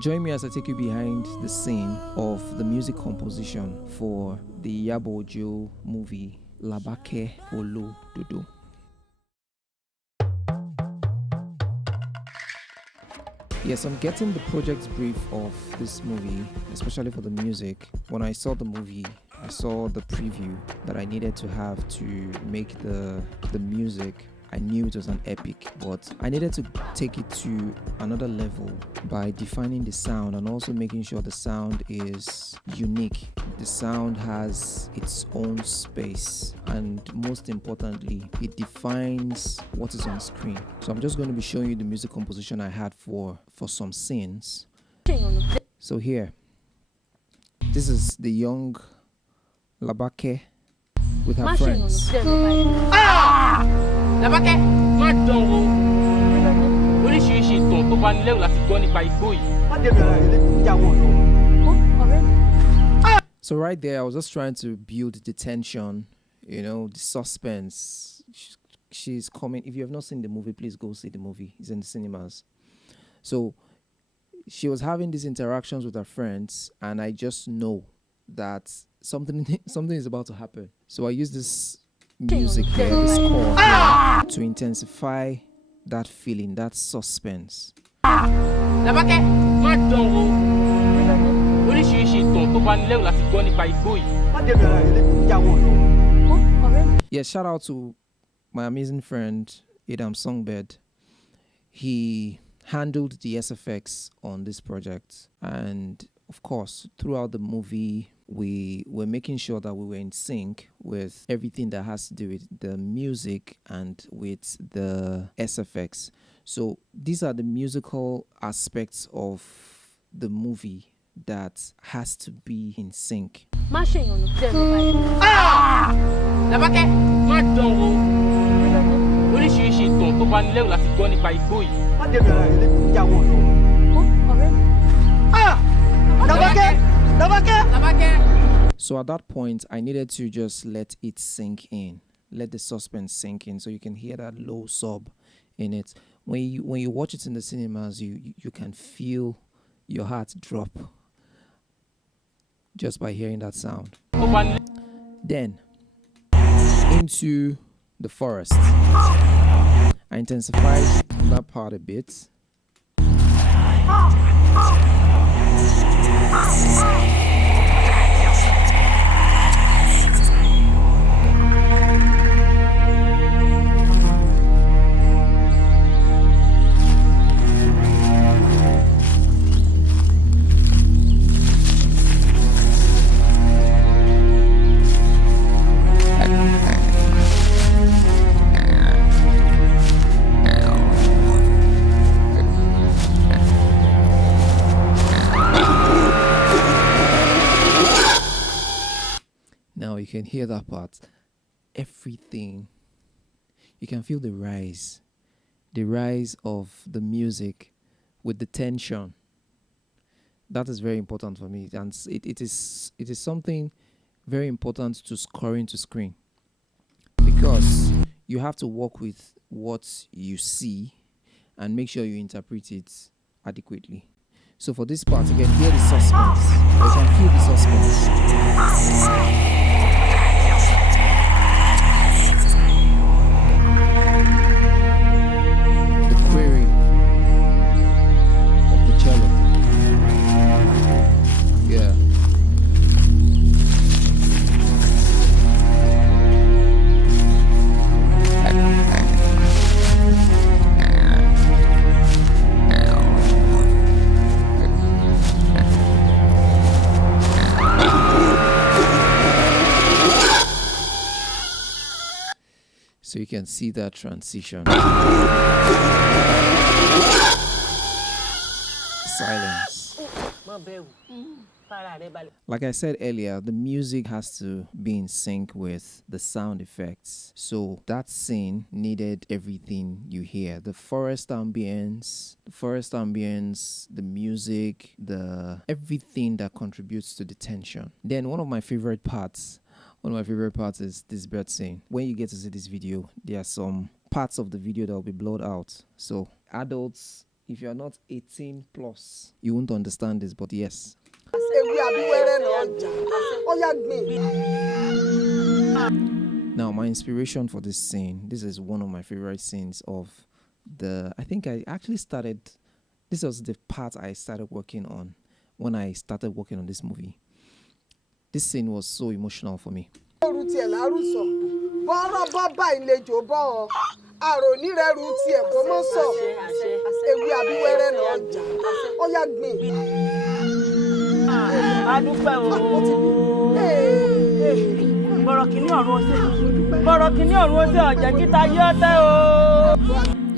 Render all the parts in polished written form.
Join me as I take you behind the scene of the music composition for the Yabojo movie Labake Olododo. Yes, I'm getting the project brief of this movie, especially for the music. When I saw the movie, I saw the preview that I needed to have to make the music. I knew it was an epic, but I needed to take it to another level by defining the sound and also making sure the sound is unique. The sound has its own space, and most importantly, it defines what is on screen. So I'm just going to be showing you the music composition I had for some scenes. So here, this is the young Labake with her friends. Labake, má dán wò. Oríṣiríṣi ìtàn tó bá ní lẹ́rù láti gbọ́ nípa igbó yìí. Má dé bẹ̀rẹ̀ ilé ìjà wọn lọ. So right there, I was just trying to build the tension, the suspense. She's coming. If you have not seen the movie, please go see the movie. It's in the cinemas. So she was having these interactions with her friends, and I just know that something is about to happen. So I use this music here, this chord here, to intensify that feeling, that suspense. Labake, má dán wò. Oríṣiríṣi ìtàn tó bá ní lẹ́rù láti gbọ́ nípa igbó yìí. Má dé bẹ̀rẹ̀ ilé ìjà wọn lọ. Yeah, shout out to my amazing friend Adigum Songbird. He handled the SFX on this project, and of course, throughout the movie, we were making sure that we were in sync with everything that has to do with the music and with the SFX. So these are the musical aspects of the movie that has to be in sync. Labake, má dán wò. Oríṣiríṣi ìtàn tó bá ní lẹ́rù láti gbọ́ nípa igbó yìí. Má dé bẹ̀rẹ̀ ilé ìjà wọn lọ. So at that point, I needed to just let it sink in, let the suspense sink in, so you can hear that low sub in it. When you watch it in the cinemas, you can feel your heart drop just by hearing that sound. Then into the forest. I intensified that part a bit. Now you can hear that part. Everything. You can feel the rise of the music with the tension. That is very important for me, and it is something very important to scoring to screen, because you have to work with what you see and make sure you interpret it adequately. So for this part, you can hear the suspense. You can feel the suspense. So you can see that transition. Silence. Like I said earlier, the music has to be in sync with the sound effects. So that scene needed everything you hear. The forest ambience, the music, everything that contributes to the tension. Then one of my favorite parts is this bird scene. When you get to see this video, there are some parts of the video that will be blurred out. So adults, if you are not 18 plus, you won't understand this, but yes. Now, my inspiration for this scene, this is one of my favorite scenes of I think I actually started, this was the part I started working on when I started working on this movie. This scene was so emotional for me. You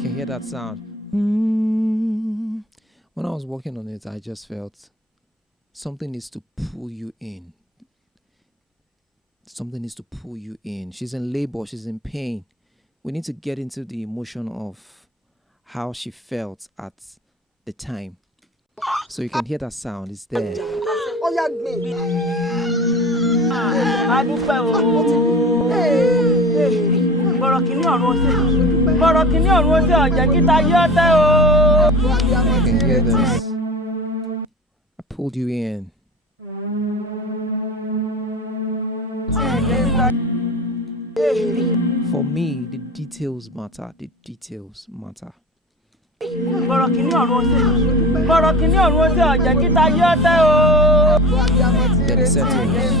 can hear that sound. When I was working on it, I just felt something needs to pull you in. Something needs to pull you in. She's in labor, she's in pain. We need to get into the emotion of how she felt at the time. So you can hear that sound, it's there. You can hear this. I pulled you in. For me, the details matter. The details matter. Then it settles.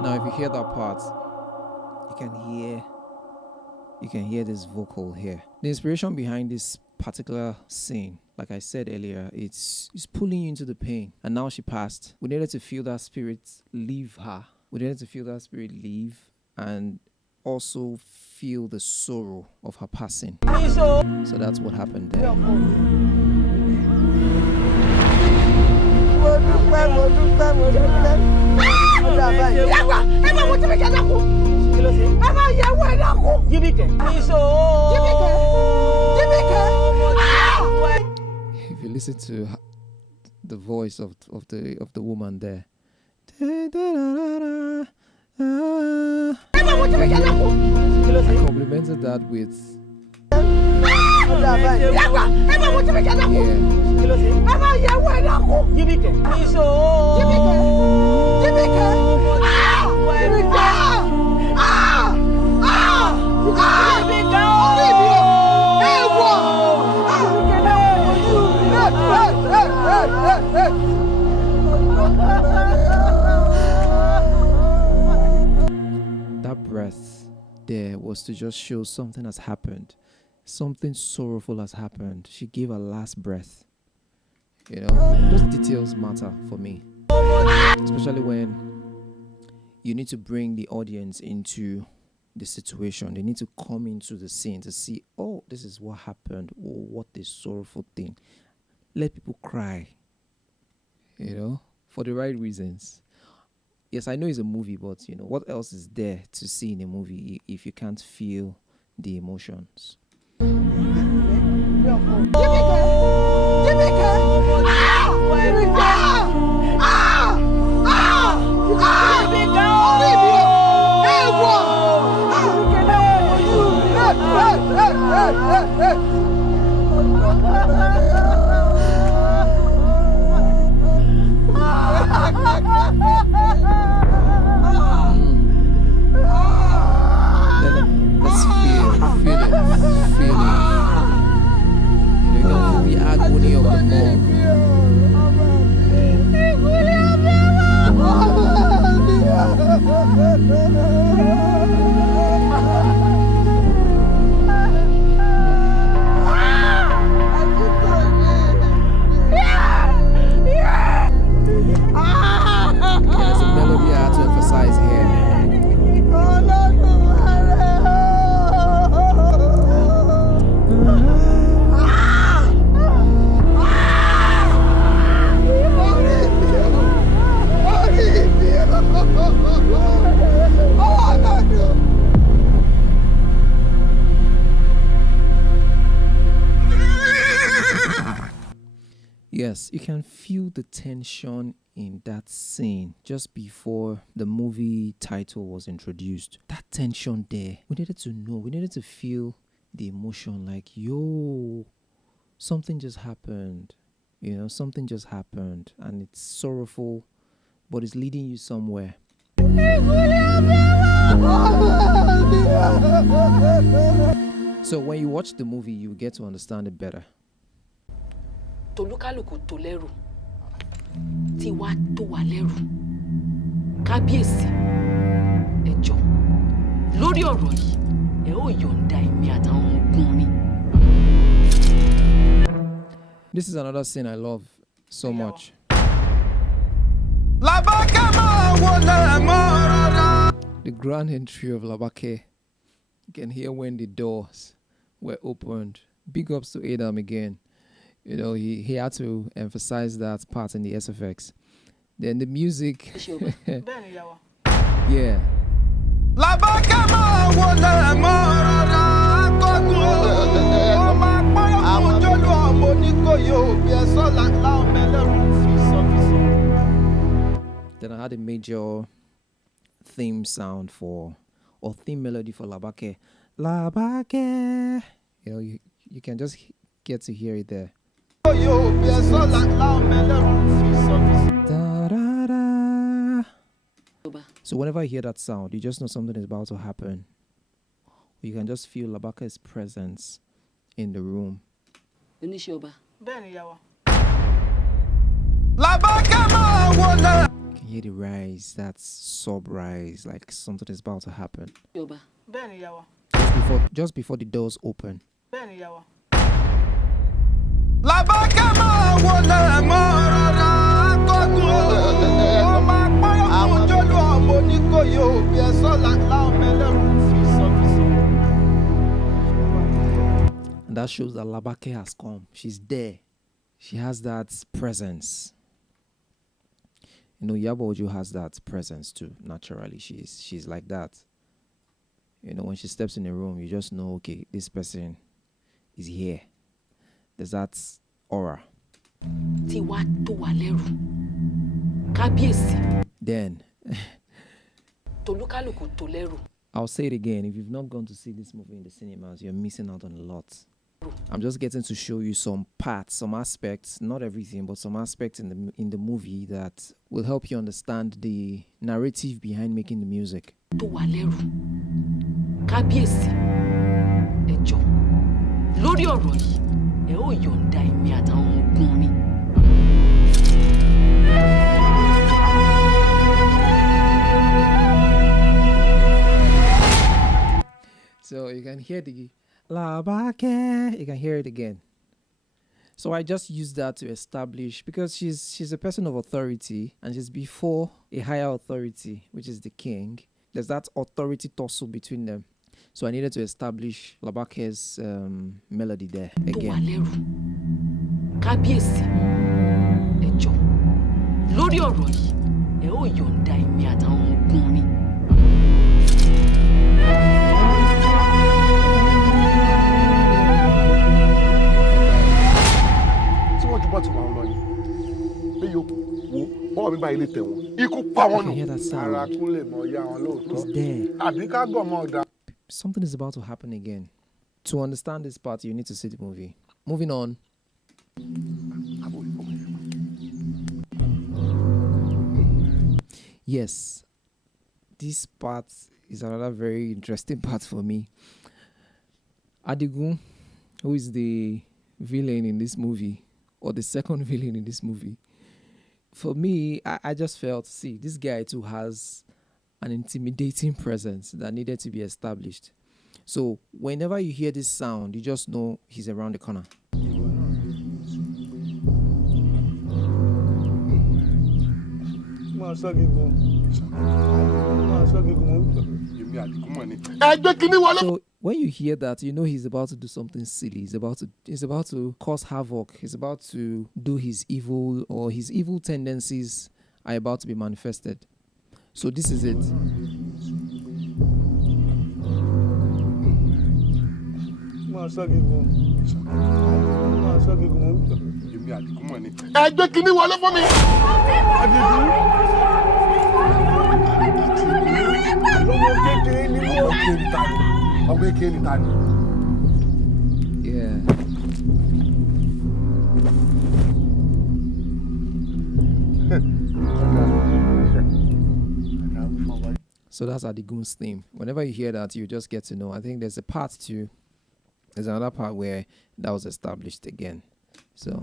Now, if you hear that part, you can hear this vocal here. The inspiration behind this particular scene, like I said earlier, it's pulling you into the pain. And now she passed. We needed to feel that spirit leave her. We needed to feel that spirit leave and also feel the sorrow of her passing. So that's what happened there. If you listen to the voice of the woman there, I complimented that with that breath there was to just show something has happened. Something sorrowful has happened. She gave her last breath. You know, those details matter for me. Especially when you need to bring the audience into the situation. They need to come into the scene to see, oh, this is what happened. Oh, what a sorrowful thing. Let people cry. You know, for the right reasons. Yes, I know it's a movie, but, you know, what else is there to see in a movie if you can't feel the emotions? Let's feel it. You know, you can feel the agony of the mom. There's a melody I have to emphasize here. Yes, you can feel the tension in that scene just before the movie title was introduced. That tension there, we needed to know, we needed to feel the emotion like, yo, something just happened. Something just happened and it's sorrowful, but it's leading you somewhere. So when you watch the movie, you get to understand it better. Tolukaluku toleru, tiwa to waleru, kábíyèsí, ẹjọ́, lórí ọ̀rọ̀ yìí, ẹ ó yọ̀ǹda èmi àtàwọn Goon mi. This is another scene I love so much. The grand entry of Labake. You can hear when the doors were opened. Big ups to Adigum again. He had to emphasize that part in the SFX. Then the music. Yeah. Then I had a major theme sound or theme melody for Labake. Labake. You can just get to hear it there. So whenever I hear that sound, you just know something is about to happen. You can just feel Labake's presence in the room. You can hear the rise, that sub-rise, like something is about to happen. Just before the doors open. And that shows that Labake has come. She's there. She has that presence. Yabo Ojo has that presence too. Naturally, she's like that. When she steps in the room, you just know, okay, this person is here. There's that aura. Then, I'll say it again. If you've not gone to see this movie in the cinemas, you're missing out on a lot. I'm just getting to show you some parts, some aspects, not everything, but some aspects in the movie that will help you understand the narrative behind making the music. So you can hear the Labake, you can hear it again. So I just used that to establish, because she's a person of authority and she's before a higher authority, which is the king. There's that authority tussle between them. So I needed to establish Labake's melody there again. I can hear that sound. It's there. Something is about to happen again. To understand this part, you need to see the movie. Moving on. Yes, this part is another very interesting part for me. Adigum, who is the villain in this movie, or the second villain in this movie, for me, I just felt, see, this guy too has an intimidating presence that needed to be established. So whenever you hear this sound, you just know he's around the corner. So when you hear that, you know he's about to do something silly. He's about to cause havoc. He's about to do his evil, or his evil tendencies are about to be manifested. So this is it. èmi Àdìgún mọ̀ ni. Ẹ gbé kinní wọlé fún mi. Àdìgún. Ọmọ kékeré ni wọ́n. Ọmọ kékeré ni ta ni. Yeah. So that's Adigum's theme. Whenever you hear that, you just get to know. I think there's a part two. There's another part where that was established again. So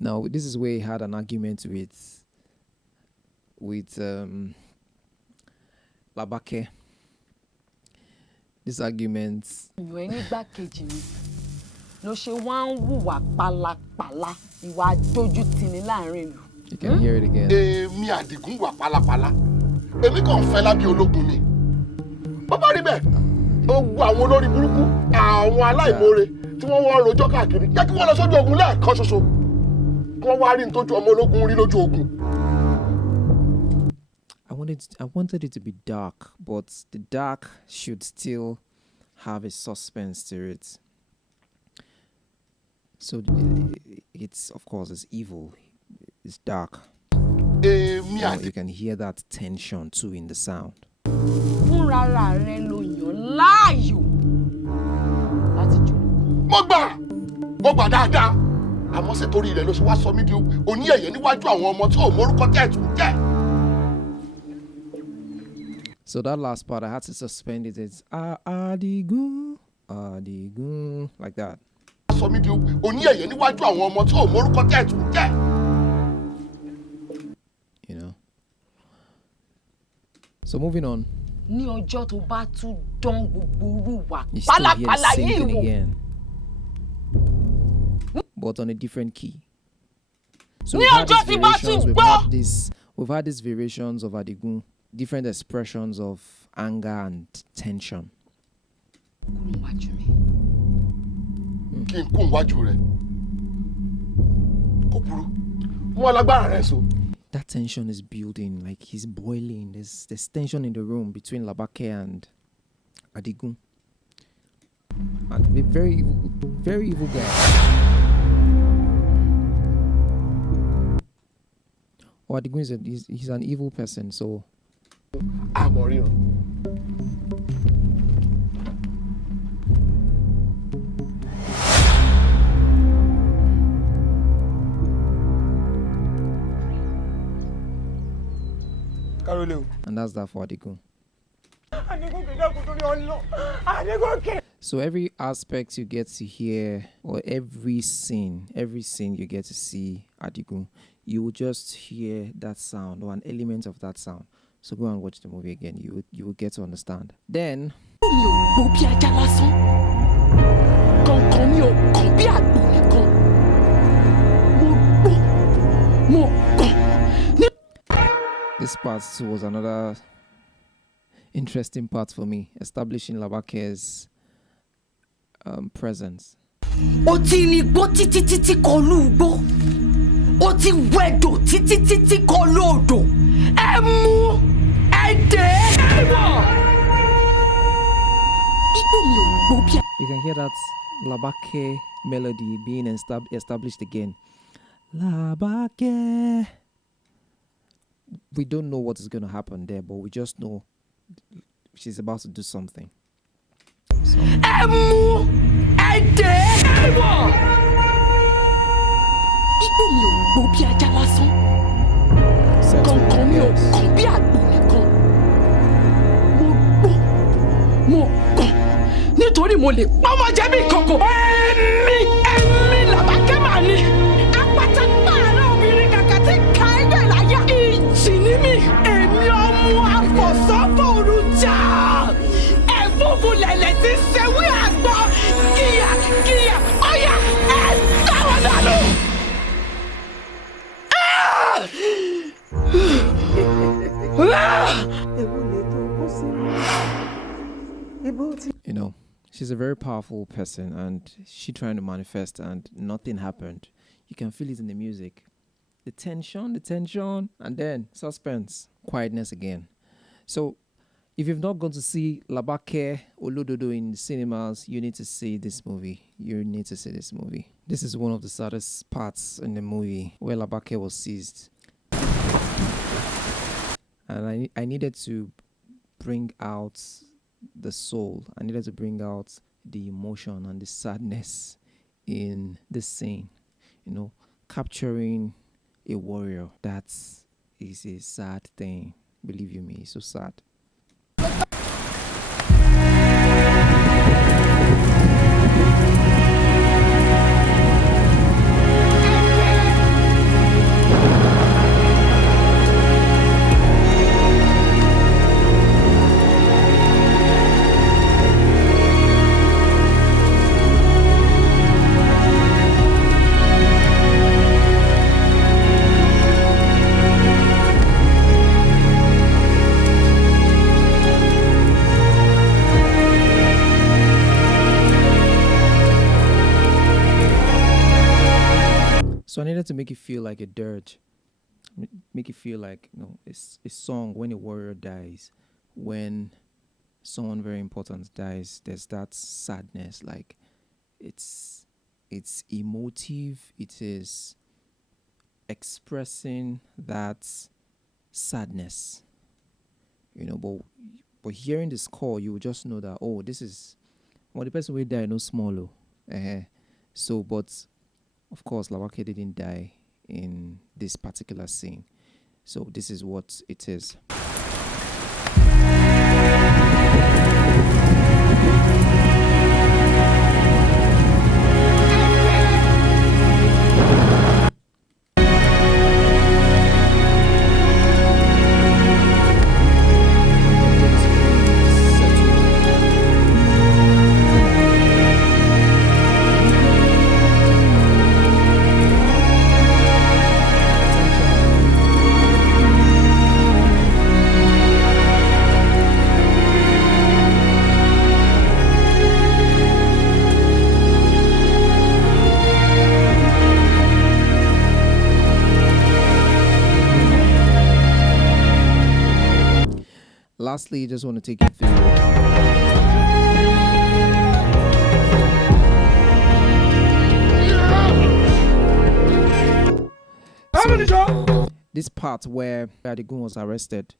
now this is where he had an argument with Labake. This argument. You can hear it again. Èmi Àdìgún wà pálapàla. Èmi kàn fẹ́ lábí ológun ni. Bàbá rí bẹ́ẹ̀. Ó gbọ́ àwọn olórí burúkú, àwọn aláìmoore tí wọ́n wọ́n rojọ́ káàkiri. Jẹ́ kí wọ́n lọ sójú ogun lẹ́ẹ̀kan ṣoṣo. Kí wọ́n wá rí nítorí ọmọ ológun rí lójú ogun. I wanted it to be dark, but the dark should still have a suspense to it. So it's, of course, it's evil. It's dark. You can hear that tension too in the sound. Mo gbà dáadáa. Àmọ́ ṣe torí rẹ̀ ló ṣe wá sọ mí di oní ẹ̀yẹ níwájú àwọn ọmọ tí ò mórúkọ tẹ́ tún jẹ́. So that last part, I had to suspend it. It's Adigum, Adigum, like that. Sọ mí di oní ẹ̀yẹ níwájú àwọn ọmọ tí ò mórúkọ tẹ́ tún jẹ́. You know. So moving on. You still hear singing again, but on a different key. So we've had these variations of Adigum, different expressions of anger and tension. Kí n kún wájú rẹ̀. Kò burú. Mo lágbára rẹ̀ so. That tension is building, like he's boiling. There's tension in the room between Labake and Adigum. And a very evil guy. Oh, Adigum he's an evil person, so. Amorion. And that's that for Adigum. So every aspect you get to hear, or every scene you get to see Adigum, you will just hear that sound or an element of that sound. So go and watch the movie again. You will get to understand. Then this part was another interesting part for me, establishing Labake's presence. You can hear that Labake melody being established again. Labake. We don't know what is going to happen there, but we just know she's about to do something. So. Nítorí mo lè pọ́nmọ jẹ́ bí kòkò. Ẹ̀mí Labake mà ní. Apáta pààrọ̀ obìnrin kàkà tí ká ẹgbẹ́ láyà. Ìjì ní mi, èmi ọmọ àfọ̀sọ́fọ̀ òrùjà. Ẹ̀fúùfù lẹ̀lẹ̀ ti ṣẹ́wé àgbọ̀. Kíyà, ọ̀yà, ẹ̀ táwọn dànù. You know, she's a very powerful person, and she trying to manifest, and nothing happened. You can feel it in the music. The tension, and then suspense, quietness again. So If you've not gone to see Labake Olododo in cinemas, you need to see this movie. You need to see this movie. This is one of the saddest parts in the movie where Labake was seized. And I needed to bring out the soul. I needed to bring out the emotion and the sadness in this scene. You know, capturing a warrior. That is a sad thing. Believe you me, it's so sad. So I needed to make it feel like a dirge, make it feel like, you know, it's a song when a warrior dies, when someone very important dies. There's that sadness, like it's emotive. It is expressing that sadness, you know. But hearing the score, you will just know that, oh, this is the person will die no small. So, but of course, Labake didn't die in this particular scene. So this is what it is. Lastly, just want to take you through this part where Adigum was arrested.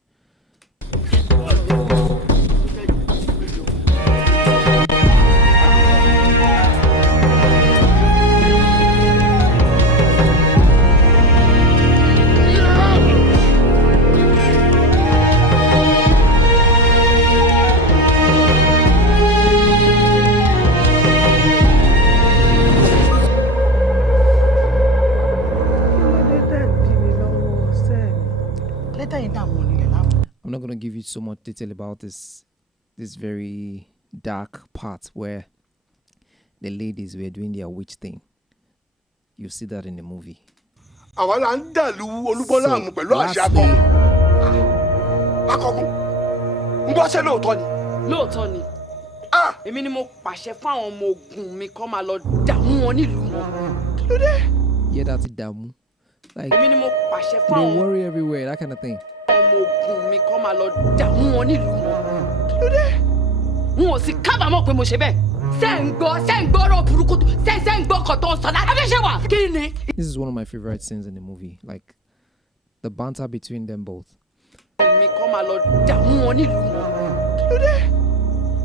I'm not going to give you so much detail about this very dark part where the ladies were doing their witch thing. You see that in the movie. So, lóòótọ́ ni èmi ni mo pàṣẹ fún àwọn ọmọ ogun mi kó máa lọ dààmú wọn nílùú wọn. Kí ló dé? Yeah, that's it, Damu. Like, èmi ni mo pàṣẹ fún they àwọn worry everywhere, that kind of thing. ọmọ ogun mi kó máa lọ dààmú wọn nílùú wọn. Kí ló dé? N ò sì kábàámọ̀ pé mo ṣe bẹ́ẹ̀. Ṣé ń gbọ́ ọ̀rọ̀ burúkú ṣé ń gbọ́ ọkọ̀ tó ń sọ láti ṣe wà. Kí ni? This is one of my favorite scenes in the movie, like the banter between them both. Mi kó máa lọ dààmú wọn nílùú wọn. Kí ló dé?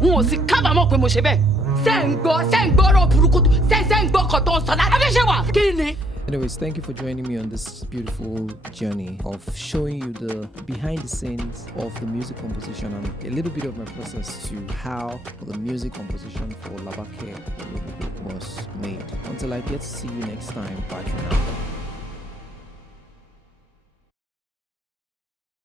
N ò sì kábàámọ̀ pé mo ṣe bẹ́ẹ̀. Ṣé ń gbọ́ ọ̀rọ̀ burúkú ṣé ń gbọ́ ọkọ̀ tó ń sọ láti ṣe wà. Kí ni? Anyways, thank you for joining me on this beautiful journey of showing you the behind the scenes of the music composition and a little bit of my process to how the music composition for Labake was made. Until I get to see you next time, bye for now.